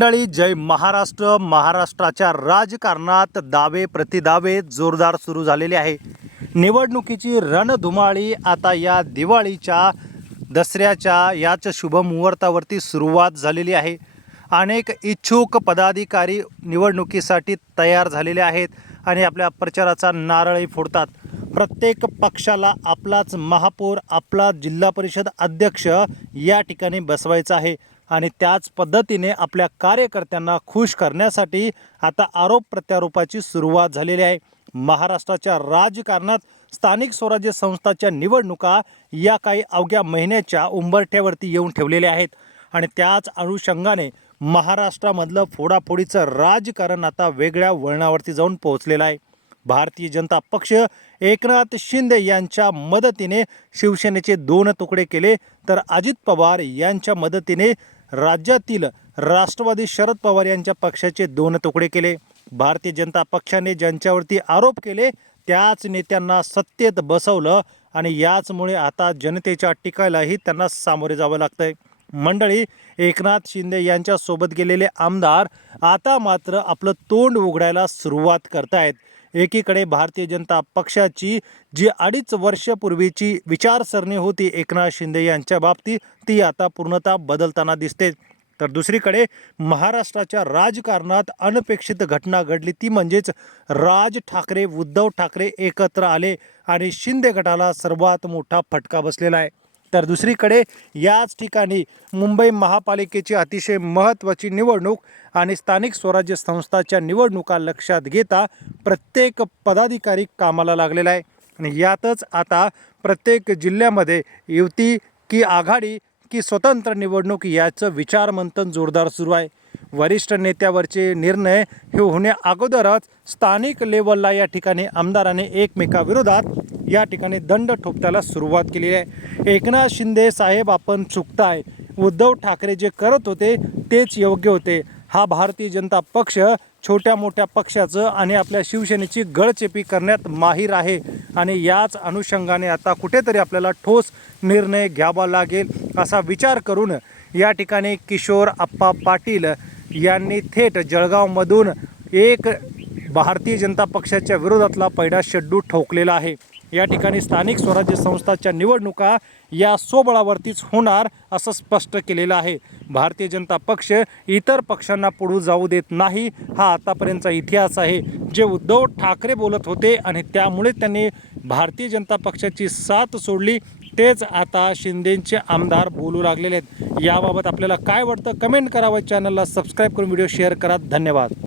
मंडळी जय महाराष्ट्र. महाराष्ट्राच्या राजकारणात दावे प्रतिदावे जोरदार सुरू झालेले आहे. निवडणुकीची रणधुमाळी आता या दिवाळीच्या दसऱ्याच्या याच शुभमुहूर्तावरती सुरुवात झालेली आहे. अनेक इच्छुक पदाधिकारी निवडणुकीसाठी तयार झालेले आहेत आणि आपल्या प्रचाराचा नारळही फोडतात. प्रत्येक पक्षाला आपलाच महापौर आपला जिल्हा परिषद अध्यक्ष या ठिकाणी बसवायचा आहे. आणि त्याच पद्धतीने आपल्या कार्यकर्त्यांना खुश करण्यासाठी आता आरोप प्रत्यारोपाची सुरुवात झालेली आहे. महाराष्ट्राच्या राजकारणात स्थानिक स्वराज्य संस्थाच्या निवडणुका या काही अवघ्या महिन्याच्या उंबरठ्यावरती येऊन ठेवलेल्या आहेत. आणि त्याच अनुषंगाने महाराष्ट्रामधलं फोडाफोडीचं राजकारण आता वेगळ्या वळणावरती जाऊन पोहोचलेलं आहे. भारतीय जनता पक्ष एकनाथ शिंदे यांच्या मदतीने शिवसेनेचे दोन तुकडे केले तर अजित पवार यांच्या मदतीने राज्यातील राष्ट्रवादी शरद पवार यांच्या पक्षाचे दोन तुकडे केले. भारतीय जनता पक्षाने ज्यांच्यावरती आरोप केले त्याच नेत्यांना सत्तेत बसवलं आणि याचमुळे आता जनतेच्या टिकायलाही त्यांना सामोरे जावं लागतंय. मंडळी एकनाथ शिंदे यांच्यासोबत गेलेले आमदार आता मात्र आपलं तोंड उघडायला सुरुवात करतायत. एकीकडे भारतीय जनता पक्षाची जी अडीच वर्षपूर्वीची विचारसरणी होती एकनाथ शिंदे यांच्या बाबतीत ती आता पूर्णतः बदलताना दिसते. तर दुसरीकडे महाराष्ट्राच्या राजकारणात अनपेक्षित घटना घडली. ती म्हणजेच राज ठाकरे उद्धव ठाकरे एकत्र आले आणि शिंदे गटाला सर्वात मोठा फटका बसलेला आहे. तर दुसरीकडे याच ठिकाणी मुंबई महापालिकेची अतिशय महत्त्वाची निवडणूक आणि स्थानिक स्वराज्य संस्थाच्या निवडणुका लक्षात घेता प्रत्येक पदाधिकारी कामाला लागलेला आहे. आणि यातच आता प्रत्येक जिल्ह्यामध्ये युती की आघाडी की स्वतंत्र निवडणूक याचं विचारमंथन जोरदार सुरू आहे. वरिष्ठ नेत्यावरचे निर्णय हे होण्या अगोदरच स्थानिक लेवलला या ठिकाणी आमदाराने एकमेकाविरोधात या ठिकाणी दंड ठोपताना सुरुवात केलेली आहे. एकनाथ शिंदे साहेब आपण चुकताय. उद्धव ठाकरे जे करत होते तेच योग्य होते. हा भारतीय जनता पक्ष छोट्या मोठ्या पक्षाचं आणि आपल्या शिवसेनेची गळचेपी करण्यात माहीर आहे. आणि याच अनुषंगाने आता कुठेतरी आपल्याला ठोस निर्णय घ्यावा लागेल असा विचार करून या ठिकाणी किशोर आप्पा पाटील यांनी थेट जळगावमधून एक भारतीय जनता पक्षाच्या विरोधातला पहिला शेड्डू ठोकलेला आहे. या ठिकाणी स्थानिक स्वराज्य संस्थाच्या निवडणुका या सोबळावरतीच होणार असं स्पष्ट केलेलं आहे. भारतीय जनता पक्ष इतर पक्षांना पुढू जाऊ देत नाही हा आतापर्यंतचा इतिहास आहे. जे उद्धव ठाकरे बोलत होते आणि त्यामुळे त्यांनी भारतीय जनता पक्षाची साथ सोडली तेच आता शिंदेचे आमदार बोलू लागलेले आहेत. याबाबत आपल्याला काय वाटतं? कमेंट करावं चॅनलला सबस्क्राईब करून व्हिडिओ शेअर करा. धन्यवाद.